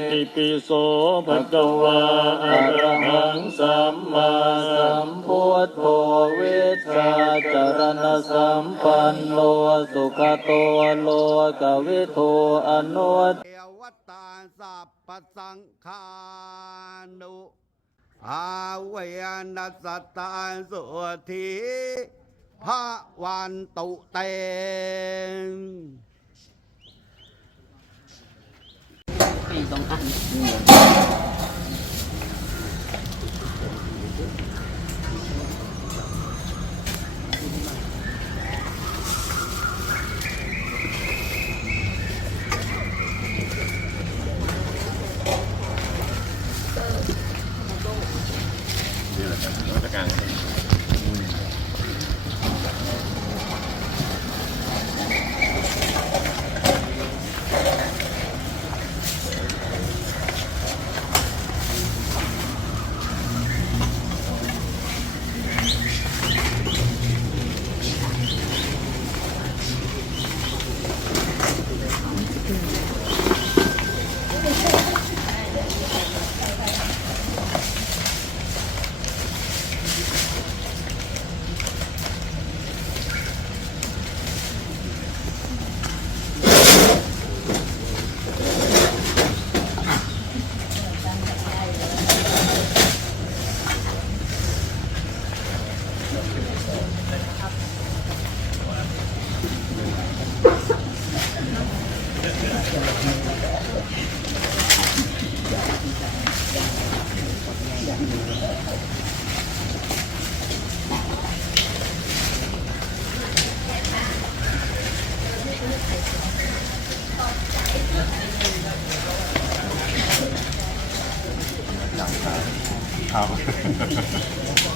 อิปิโสภะคะวาอะระหังสัมมาสัมพุทโธวิชาจารณสัมปันโนสุขโตโลกวิทูอนุตเทวตาสัพพสังฆานุอาเวยนัสสตาสุธีพระวันตุเต ง ปีส องอับ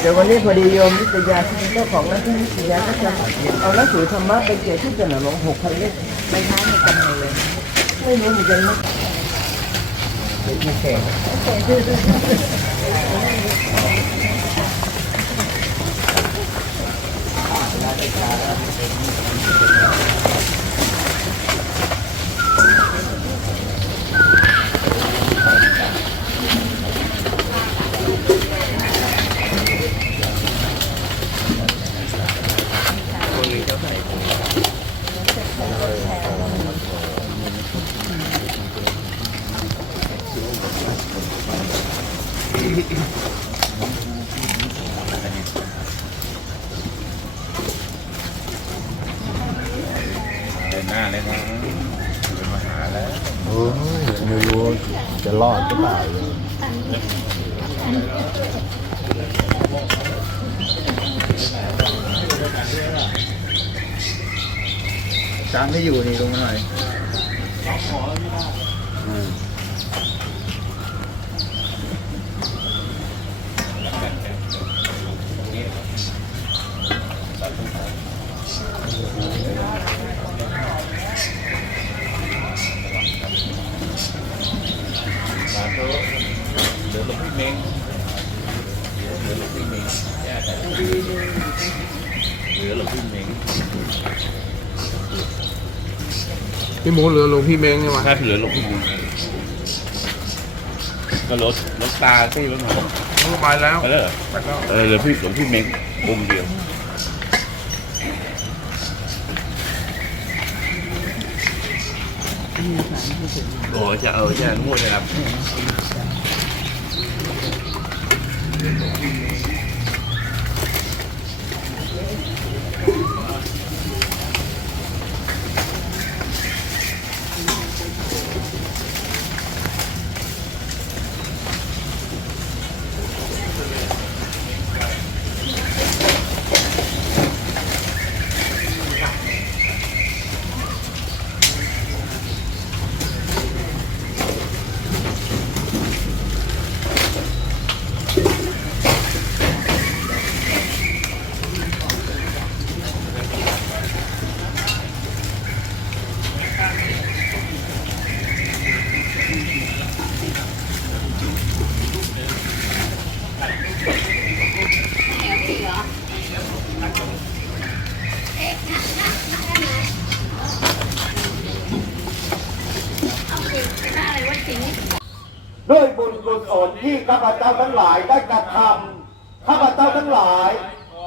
เดี๋ยววันนี้พอดีโยมนิตยาที่เจ้าของหน้าที่นิตยาก็จะเอาหนังสือธรรมะไปแจกที่ตลาดหลวงหกพันเล่มไปท้ายในกำเนิดเลยไม่รู้เหมือนกันนะเหน้าเลยนะมาหาแล้วโอ้ยไม่รู้จะรอดหรือเปล่าจามไม่อยู่นี่ลงมาหน่อย พี่หมูเหลือหลวงพี่เม้งใช่ไหมถ้าเหลือหลวงพี่บุญก็รถรถตาที่รถหนไปแล้วไปแล้วเหรอเออเหลือพี่หลวงพี่เม้งองค์เดียวโอ้จะเออจะงวดนะครับ ด้วยบุญกุศลที่ข้าพเจ้าทั้งหลายได้กระทำข้าพเจ้าทั้งหลาย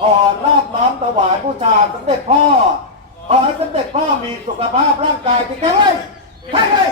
ขอนอบน้อมถวายบูชาสมเด็จพ่อขอให้สมเด็จพ่อมีสุขภาพร่างกายที่แข็งแรงแข็งแรง